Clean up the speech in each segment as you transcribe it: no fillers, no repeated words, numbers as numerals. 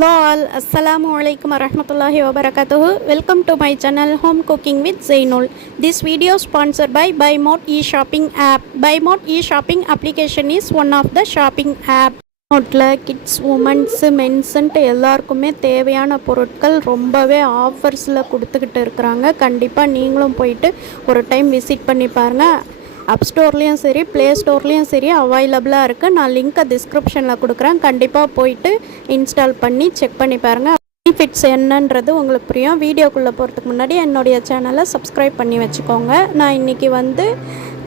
Hello all, Assalamu alaikum warahmatullahi wabarakatuh. Welcome to my channel Home Cooking with Zainul. This video sponsored by BuyMode e-shopping app. BuyMode e-shopping application is one of the shopping app. நோட்டில் kids women's மென்ஸுன்ட்டு எல்லாருக்குமே தேவையான பொருட்கள் ரொம்பவே ஆஃபர்ஸில் கொடுத்துக்கிட்டு இருக்கிறாங்க. கண்டிப்பாக நீங்களும் போயிட்டு ஒரு டைம் விசிட் பண்ணி பாருங்கள். அப் ஸ்டோர்லேயும் சரி ப்ளே ஸ்டோர்லேயும் சரி அவைலபிளாக இருக்குது. நான் லிங்க்கை டிஸ்கிரிப்ஷனில் கொடுக்குறேன். கண்டிப்பாக போயிட்டு இன்ஸ்டால் பண்ணி செக் பண்ணி பாருங்கள். பெனிஃபிட்ஸ் என்னன்றது உங்களுக்கு புரியும். வீடியோக்குள்ளே போகிறதுக்கு முன்னாடி என்னுடைய சேனலை சப்ஸ்கிரைப் பண்ணி வச்சுக்கோங்க. நான் இன்றைக்கி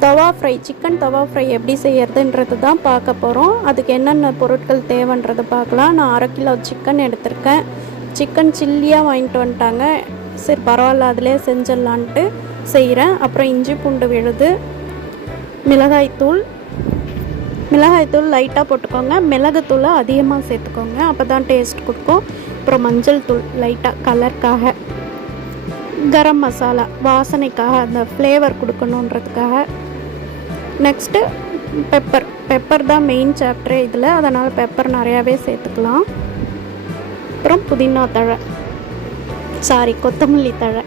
தவா ஃப்ரை, சிக்கன் தவா ஃப்ரை எப்படி செய்யறதுன்றது தான் பார்க்க போகிறோம். அதுக்கு என்னென்ன பொருட்கள் தேவைன்றதை பார்க்கலாம். நான் 1/2 கிலோ சிக்கன் எடுத்திருக்கேன். சிக்கன் சில்லியாக வாங்கிட்டு வந்துட்டாங்க. சரி பரவாயில்ல, அதிலே செஞ்சிடலான்ட்டு செய்கிறேன். அப்புறம் இஞ்சி பூண்டு விழுது, மிளகாய்த்தூள் லைட்டாக போட்டுக்கோங்க. மிளகுத்தூளை அதிகமாக சேர்த்துக்கோங்க, அப்போ தான் டேஸ்ட் கொடுக்கும். அப்புறம் மஞ்சள் தூள் லைட்டாக கலருக்காக, கரம் மசாலா வாசனைக்காக, அந்த ஃப்ளேவர் கொடுக்கணுன்றதுக்காக. நெக்ஸ்ட்டு பெப்பர் தான் மெயின் சாப்டரே இதில், அதனால் பெப்பர் நிறையாவே சேர்த்துக்கலாம். அப்புறம் புதினா தழை, கொத்தமல்லி தழை,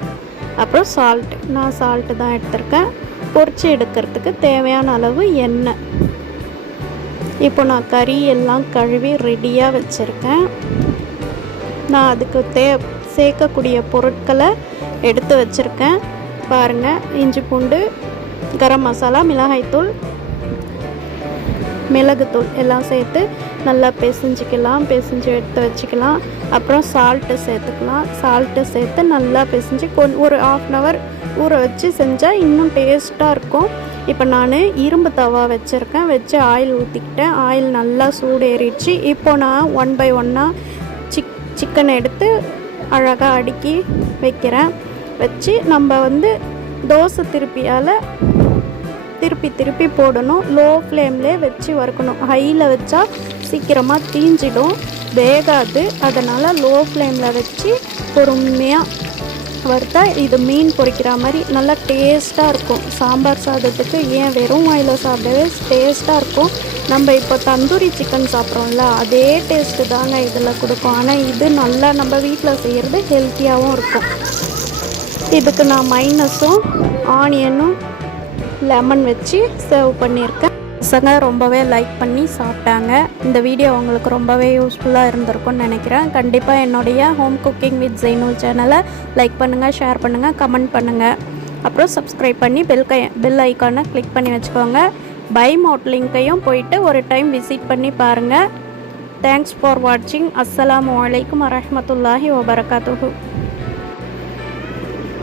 அப்புறம் சால்ட்டு. நான் சால்ட்டு தான் எடுத்திருக்கேன். பொரிச்சு எடுக்கிறதுக்கு தேவையான அளவு எண்ணெய். இப்போ நான் கறி எல்லாம் கழுவி ரெடியாக வச்சுருக்கேன். நான் அதுக்கு சேர்க்கக்கூடிய பொருட்களை எடுத்து வச்சுருக்கேன் பாருங்கள். இஞ்சி பூண்டு, கரம் மசாலா, மிளகாய்த்தூள், மிளகுத்தூள் எல்லாம் சேர்த்து நல்லா பிசைஞ்சு எடுத்து வச்சுக்கலாம். அப்புறம் சால்ட்டு சேர்த்துக்கலாம். சால்ட்டு சேர்த்து நல்லா பிசைஞ்சு ஒரு 1/2 hour ஊற வச்சு செஞ்சால் இன்னும் டேஸ்ட்டாக இருக்கும். இப்போ நான் இரும்பு தவா வச்சுருக்கேன். வச்சு ஆயில் ஊற்றிக்கிட்டேன். ஆயில் நல்லா சூடு ஏறிடுச்சு. இப்போ நான் 1 by 1 சிக்கனை எடுத்து அழகாக அடுக்கி வைக்கிறேன். வச்சு நம்ம தோசை திருப்பியால் திருப்பி போடணும். லோ ஃப்ளேம்லேயே வச்சு வறுக்கணும். ஹையில் வச்சா சீக்கிரமாக தீஞ்சிடும், வேகாது. அதனால் லோ ஃப்ளேமில் வச்சு பொறுமையாக வறுத்தா இது மீன் பொரிக்கிற மாதிரி நல்லா டேஸ்ட்டாக இருக்கும். சாம்பார் சாதத்துக்கு ஏன் வெறும் வாயில் சாப்பிடவே டேஸ்ட்டாக இருக்கும். நம்ம இப்போ தந்தூரி சிக்கன் சாப்பிட்றோம்ல, அதே டேஸ்ட்டு தாங்க இதில் கொடுக்கும். ஆனால் இது நல்லா நம்ம வீட்டில் செய்கிறது ஹெல்த்தியாகவும் இருக்கும். இதுக்கு நான் மைனஸும் ஆனியனும் லெமன் வச்சு சர்வ் பண்ணியிருக்கேன். பசங்க ரொம்பவே லைக் பண்ணி சாப்பிட்டாங்க. இந்த வீடியோ உங்களுக்கு ரொம்பவே யூஸ்ஃபுல்லாக இருந்திருக்கும்னு நினைக்கிறேன். கண்டிப்பாக என்னுடைய ஹோம் குக்கிங் வித் ஜெய்னூல் சேனலை லைக் பண்ணுங்கள், ஷேர் பண்ணுங்கள், கமெண்ட் பண்ணுங்கள். அப்புறம் சப்ஸ்கிரைப் பண்ணி பெல் ஐக்கானை கிளிக் பண்ணி வச்சுக்கோங்க. BuyMode லிங்க்கையும் போயிட்டு ஒரு டைம் விசிட் பண்ணி பாருங்கள். தேங்க்ஸ் ஃபார் வாட்சிங். அஸ்ஸலாமு அலைக்கும் வரஹ்மத்துல்லாஹி வபரகாத்துஹு.